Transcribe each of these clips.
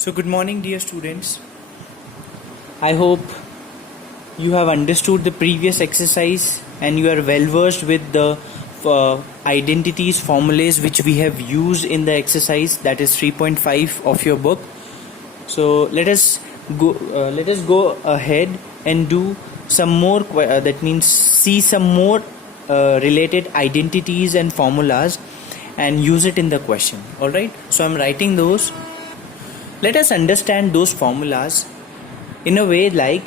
So good morning dear students. I hope you have understood the previous exercise and you are well versed with the identities, formulas which we have used in the exercise, that is 3.5 of your book. So let us go ahead and do some more that means see some more related identities and formulas and use it in the question. Alright, so I'm writing those. Let us understand those formulas in a way like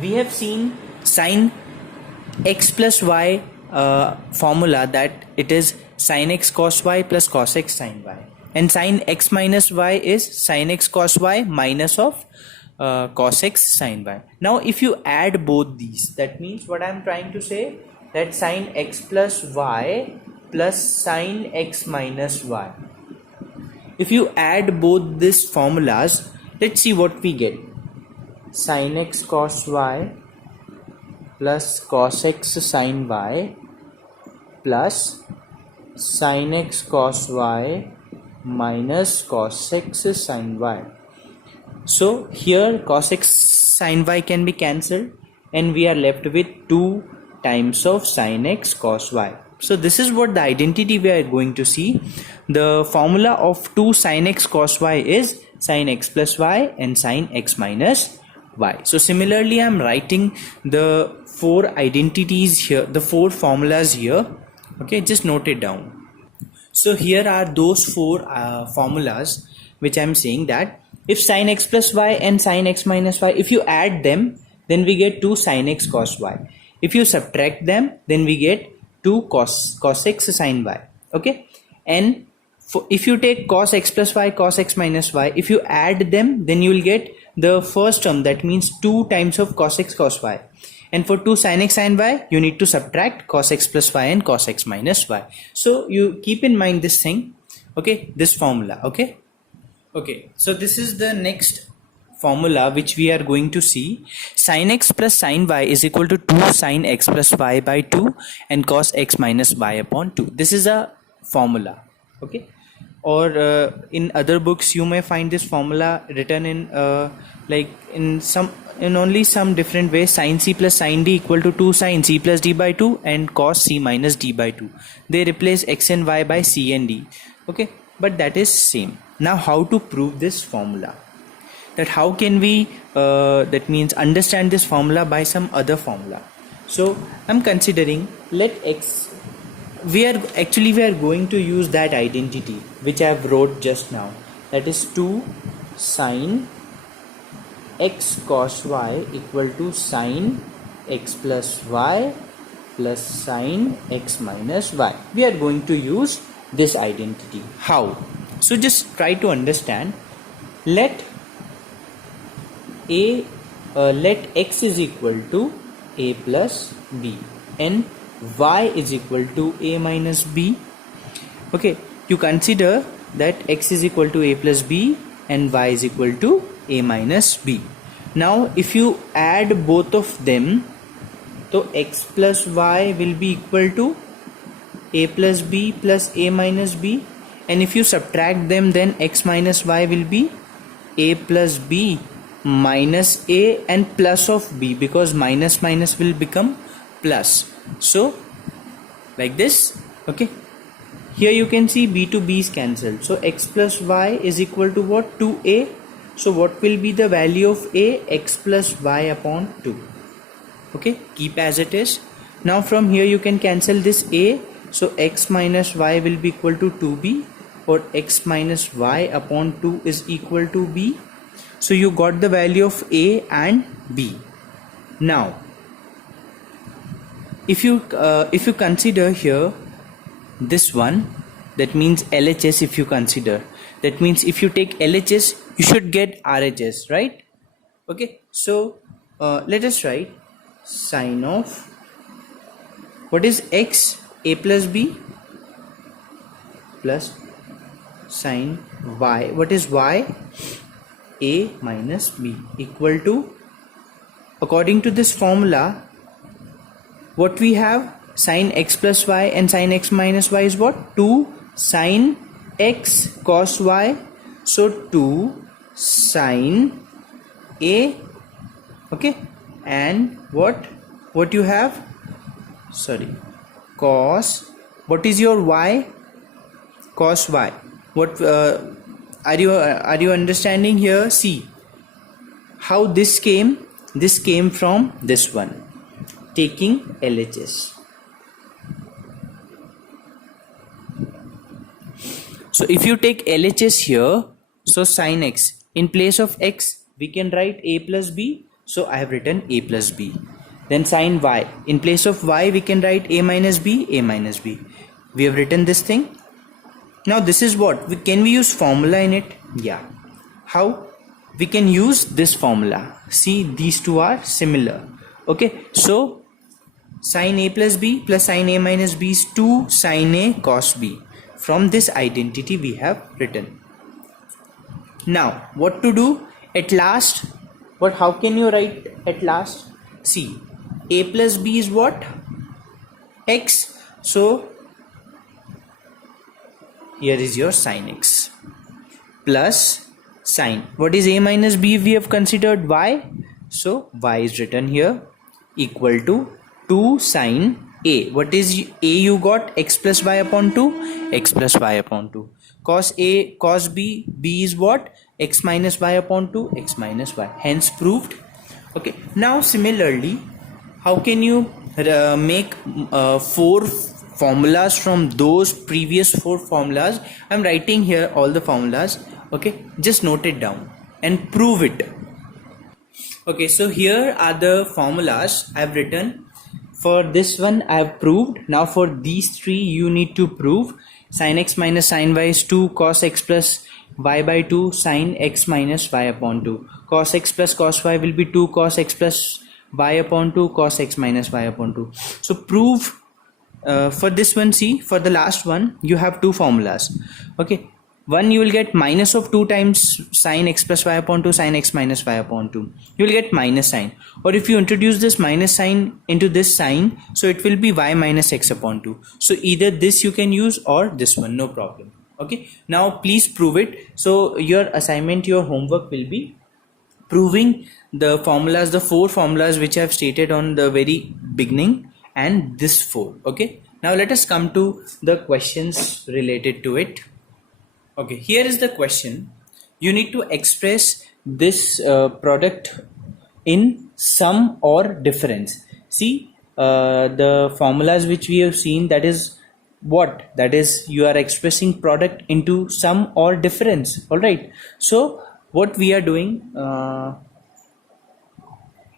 we have seen sin x plus y formula, that it is sin x cos y plus cos x sin y, and sin x minus y is sin x cos y minus of cos x sin y. Now if you add both these, that means what I am trying to say, that sin x plus y plus sin x minus y, if you add both these formulas, let's see what we get. Sin x cos y plus cos x sin y plus sin x cos y minus cos x sin y. So here cos x sin y can be cancelled and we are left with 2 times of sin x cos y. So this is what the identity we are going to see. The formula of 2 sin x cos y is sin x plus y and sin x minus y. So similarly I am writing the 4 identities here, the 4 formulas here. Okay, just note it down. So here are those 4 formulas which I am saying, that if sin x plus y and sin x minus y, if you add them, then we get 2 sin x cos y. If you subtract them, then we get 2 cos x sin y. Okay, and if you take cos x plus y, cos x minus y, if you add them, then you will get the first term, that means 2 times of cos x cos y. And for 2 sin x sin y, you need to subtract cos x plus y and cos x minus y. So you keep in mind this thing, okay, this formula. Okay, so this is the next formula which we are going to see. Sin x plus sin y is equal to 2 sin x plus y by 2 and cos x minus y upon 2. This is a formula. Okay, or in other books you may find this formula written in in only some different ways. Sin c plus sin d equal to 2 sin c plus d by 2 and cos c minus d by 2. They replace x and y by c and d. Okay, but that is same. Now how to prove this formula? That how can we that means understand this formula by some other formula? So I'm considering, let x, we are going to use that identity which I have wrote just now, that is 2 sin x cos y equal to sin x plus y plus sin x minus y. We are going to use this identity. How? So just try to understand. Let x is equal to a plus b and y is equal to a minus b. Okay, you consider that x is equal to a plus b and y is equal to a minus b. Now if you add both of them, so x plus y will be equal to a plus b plus a minus b, and if you subtract them, then x minus y will be a plus b minus a and plus of b, because minus minus will become plus. So like this. Okay, here you can see b to b is cancelled, so x plus y is equal to what? 2a. So what will be the value of a? X plus y upon 2. Okay, keep as it is. Now from here you can cancel this a, so x minus y will be equal to 2b, or x minus y upon 2 is equal to b. So you got the value of a and b. Now if you consider here this one, that means LHS, if you consider, that means if you take LHS you should get RHS, right? Okay, so let us write sin of, what is x? A plus b plus sin y, what is y? A minus b, equal to, according to this formula, what we have? Sin x plus y and sin x minus y is what? 2 sin x cos y. So 2 sine A, okay, and what you have, sorry, cos, what is your y, cos y. What are you understanding here? See how this came from this one, taking LHS. So if you take LHS here, so sin x, in place of x we can write a plus b, so I have written a plus b. Then sin y, in place of y we can write a minus b, a minus b. We have written this thing. Now this is what, can we use formula in it? Yeah. How? We can use this formula. See, these two are similar. Okay, so sin a plus b plus sin a minus b is 2 sin a cos b. From this identity we have written. Now what to do at last? How can you write at last? See, a plus b is what? X. So here is your sin x plus sin, what is a minus b? We have considered y, so y is written here equal to 2 sin a. What is a you got? X plus y upon 2, x plus y upon 2. Cos a, cos b, b is what? X minus y upon 2, x minus y. Hence proved. Okay, now similarly, how can you make 4 formulas from those previous 4 formulas? I'm writing here all the formulas. Okay, just note it down and prove it. Okay, so here are the formulas I've written. For this one I have proved. Now for these 3 you need to prove. Sin x minus sin y is 2 cos x plus y by 2 sin x minus y upon 2. Cos x plus cos y will be 2 cos x plus y upon 2 cos x minus y upon 2. So prove for this one. See, for the last one you have 2 formulas. Okay, one you will get minus of 2 times sin x plus y upon 2 sin x minus y upon 2. You will get minus sign, or if you introduce this minus sign into this sign, so it will be y minus x upon 2. So either this you can use or this one, no problem. Okay, now please prove it. So your assignment, your homework will be proving the formulas, the 4 formulas which I have stated on the very beginning, and this 4. Okay, now let us come to the questions related to it. Okay, here is the question. You need to express this product in sum or difference. See, the formulas which we have seen, that is what? That is, you are expressing product into sum or difference. Alright, so what we are doing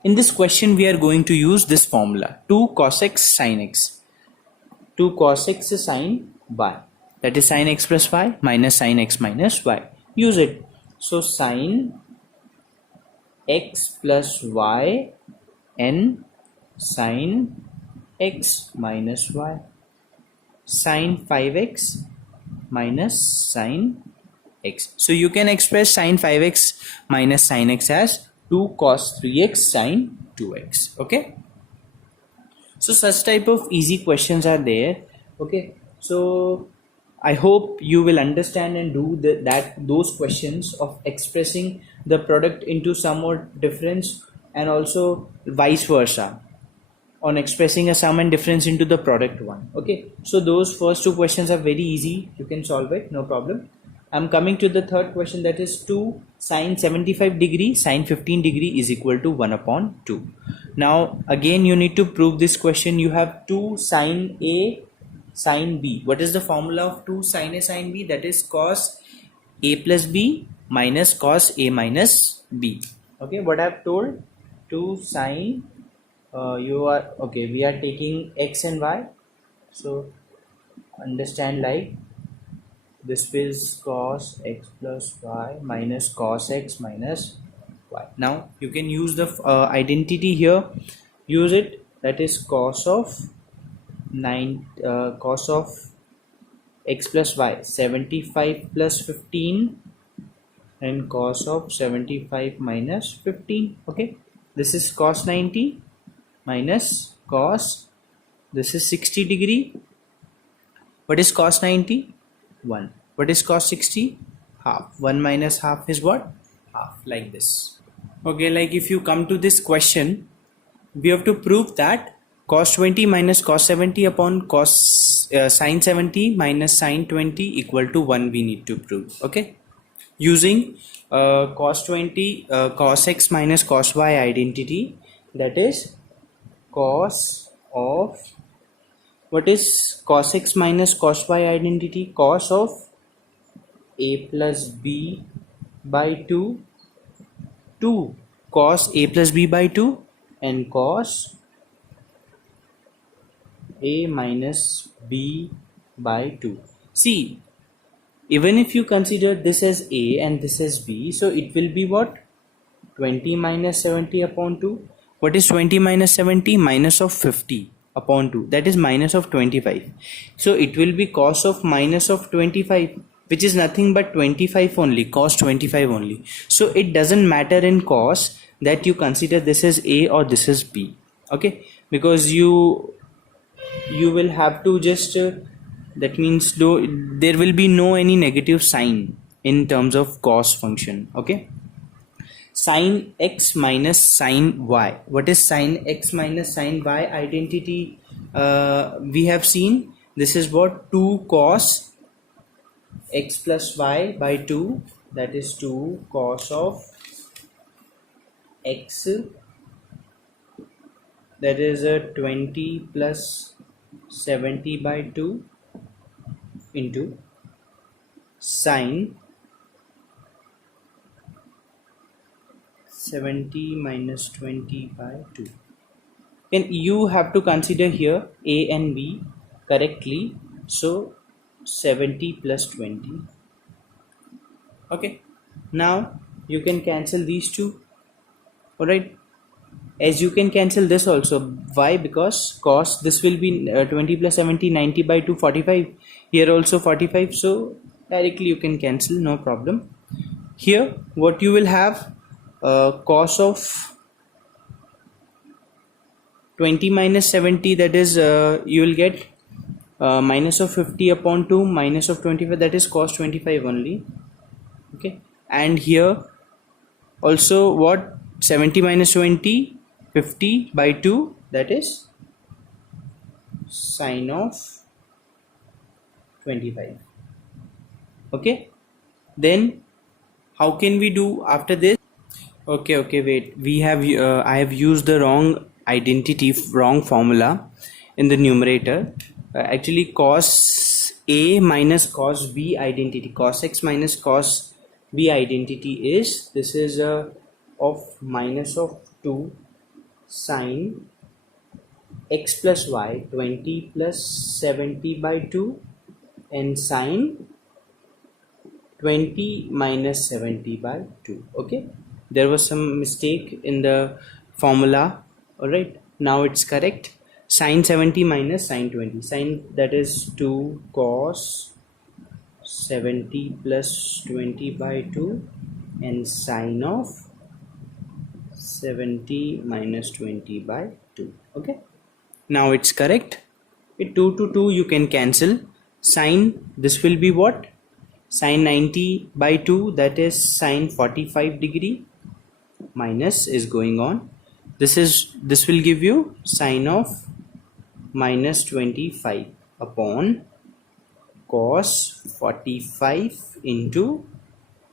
in this question, we are going to use this formula, 2 cos x sin x. 2 cos x sin y, that is sin x plus y minus sin x minus y. Use it. So sin x plus y n sin x minus y, sin 5x minus sin x. So you can express sin 5x minus sin x as 2 cos 3x sin 2x. Okay, so such type of easy questions are there. Okay, so I hope you will understand and do those questions of expressing the product into sum or difference, and also vice versa on expressing a sum and difference into the product one. Okay, so those first 2 questions are very easy, you can solve it, no problem. I'm coming to the third question, that is 2 sin 75 degree sin 15 degree is equal to 1 upon 2. Now again you need to prove this question. You have 2 sin A sin B. What is the formula of 2 sin A sin B? That is cos A plus B minus cos A minus B. Okay, what I have told, 2 sin we are taking x and y, so understand like this is cos x plus y minus cos x minus y. Now you can use the identity here, use it, that is cos of x plus y 75 plus 15 and cos of 75 minus 15. Okay, this is cos 90 minus cos, this is 60 degree. What is cos 90? 1. What is cos 60? Half. 1 minus half is what? half, like this. Okay, like if you come to this question, we have to prove that cos 20 minus cos 70 upon cos sin 70 minus sin 20 equal to 1, we need to prove. Okay, using cos 20 cos x minus cos y identity, that is cos of, what is cos x minus cos y identity? Cos of a plus b by 2, 2 cos a plus b by 2, and cos a minus b by 2. See, even if you consider this as a and this as b, so it will be what? 20 minus 70 upon 2. What is 20 minus 70? Minus of 50 upon 2. That is minus of 25. So it will be cos of minus of 25, which is nothing but 25 only, cos 25 only. So it doesn't matter in cos that you consider this as a or this is b. Okay, because you will have to just that means there will be no any negative sign in terms of cos function. Okay, sin x minus sin y. What is sin x minus sin y identity? We have seen this is what? 2 cos x plus y by 2, that is 2 cos of x, that is a 20 plus 70 by 2 into sin 70 minus 20 by 2. And you have to consider here a and b correctly, so 70 plus 20. Okay, now you can cancel these two. Alright, as you can cancel this also. Why? Because cos, this will be 20 plus 70, 90 by 2, 45. Here also 45, so directly you can cancel, no problem. Here what you will have, cos of 20 minus 70, that is you will get minus of 50 upon 2 minus of 25, that is cos 25 only. Okay, and here also what? 70 minus 20, 50 by 2, that is sin of 25. Okay, then how can we do after this? Okay, wait, we have I have used the wrong identity, wrong formula in the numerator. Actually cos a minus cos b identity, cos x minus cos b identity is, this is of minus of 2 sin x plus y, 20 plus 70 by 2, and sin 20 minus 70 by 2. Okay, there was some mistake in the formula. Alright, now it's correct. Sin 70 minus sin 20, sin, that is 2 cos 70 plus 20 by 2, and sin of 70 minus 20 by 2. Okay, now it's correct. With 2 to 2 you can cancel. Sin, this will be what? Sin 90 by 2, that is sin 45 degree, minus is going on. This will give you sin of minus 25 upon cos 45 into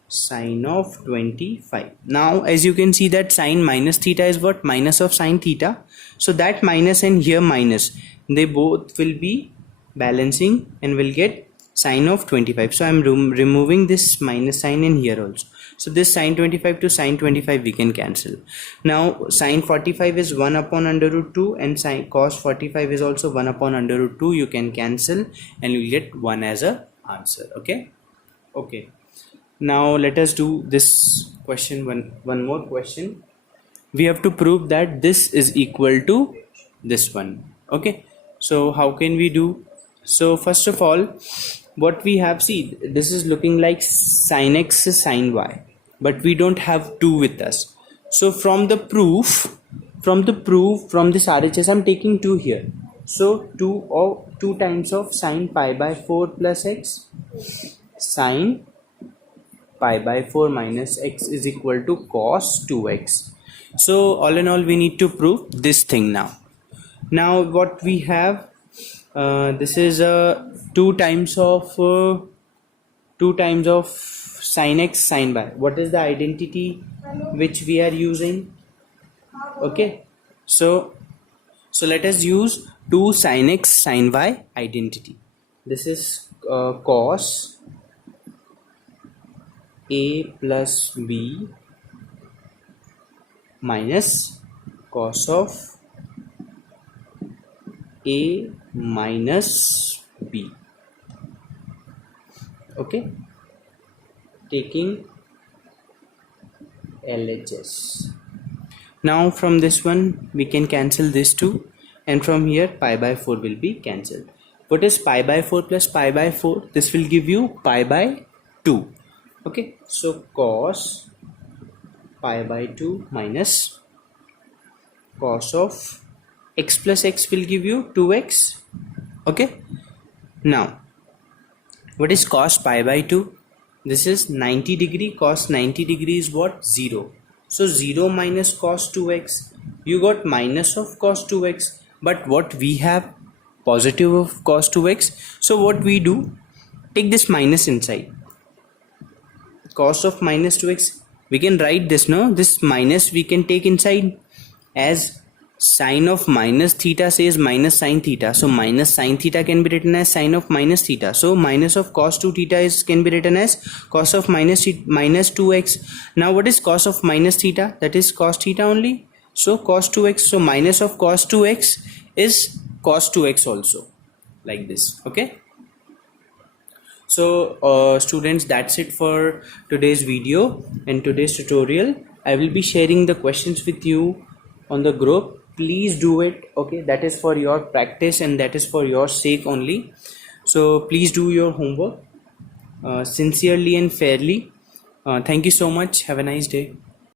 sin of 25. Now as you can see that sin minus theta is what? Minus of sin theta. So that minus and here minus, they both will be balancing and will get sin of 25. So I am removing this minus sign in here also. So this sin 25 to sin 25 we can cancel. Now sin 45 is 1 upon under root 2, and sin cos 45 is also 1 upon under root 2. You can cancel and you will get 1 as a answer. Okay. Now let us do this question, one more question. We have to prove that this is equal to this one. Okay, so how can we do? So first of all, what we have, see, this is looking like sin x is sin y, but we don't have 2 with us. So from this RHS, I'm taking 2 here. So 2 times of sin pi by 4 plus x, sin pi by 4 minus x is equal to cos 2x. So all in all, we need to prove this thing now. Now what we have, this is 2 times of sin x sin y. What is the identity which we are using? Okay, so let us use 2 sin x sin y identity. This is cos a plus b minus cos of a minus b. Okay, taking LHS. Now from this one we can cancel this 2, and from here pi by 4 will be cancelled. What is pi by 4 plus pi by 4? This will give you pi by 2. Okay, so cos pi by 2 minus cos of x plus x will give you 2x. Okay, now what is cos pi by 2? This is 90 degree. Cos 90 degree is what? 0. So 0 minus cos 2x, you got minus of cos 2x, but what we have? Positive of cos 2x. So what we do? Take this minus inside. Cos of minus 2x, we can write this, no? This minus we can take inside, as sine of minus theta says minus sine theta. So minus sine theta can be written as sine of minus theta. So minus of cos 2 theta can be written as cos of minus 2x. Now what is cos of minus theta? That is cos theta only. So cos 2x. So minus of cos 2x is cos 2x also, like this. Okay. So students, that's it for today's video and today's tutorial. I will be sharing the questions with you on the group. Please do it. Okay, that is for your practice and that is for your sake only. So please do your homework sincerely and fairly. Thank you so much. Have a nice day.